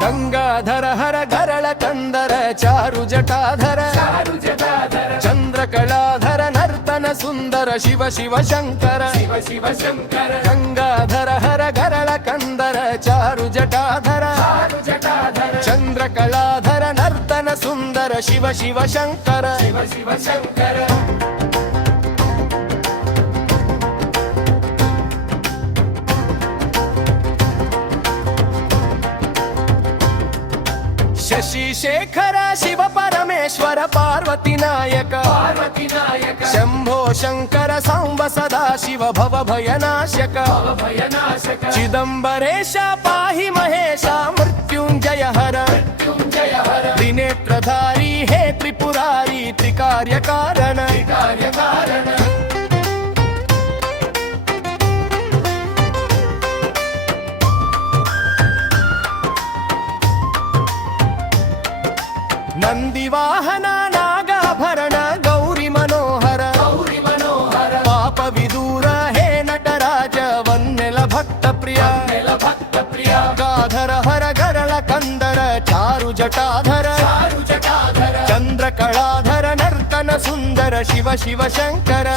ಗಂಗಾಧರ ಹರ ಗರಳ ಕಂದರ ಚಾರು ಜಟಾಧರ ಚಂದ್ರಕಳಾಧರ ನರ್ತನ ಸುಂದರ ಶಿವ ಶಿವ ಶಂಕರ ಗಂಗಾಧರ ಹರ ಗರಳ ಕಂದರ ಚಾರು ಜಟಾಧರ ಚಂದ್ರಕಳಾಧರ ನರ್ತನ ಸುಂದರ ಶಿವ ಶಿವ ಶಂಕರ ಶಶಿ ಶೇಖರ ಶಿವ ಪರಮೇಶ್ವರ ಪಾರ್ವತಿ ನಾಯಕ ಶಂಭೋ ಶಂಕರ ಸಾಂಬ ಸದಾ ಶಿವ ಭವ ಭಯನಾಶಕ ಚಿದಂಬರೇಶ ಪಾಹಿ ಮಹೇಶ ಮೃತ್ಯುಂಜಯ ಹರ ತ್ರಿನೇತ್ರಧಾರಿ ಹೇ ತ್ರಿಪುರಾರಿ ತ್ರಿಕಾರ್ಯ ಕಾರಣ ನಂದಿ ವಾಹನ ನಾಗಾಭರಣ ಗೌರಿ ಮನೋಹರ ಪಾಪ ವಿದೂರ ಹೇ ನಟರಾಜ ವನ್ನೆಲ ಭಕ್ತ ಪ್ರಿಯ ಗಾಧರ ಹರ ಗರಳ ಕಂದರ ಚಾರು ಜಟಾಧರ ಚಂದ್ರ ಕಳಾಧರ ನರ್ತನ ಸುಂದರ ಶಿವ ಶಿವ ಶಂಕರ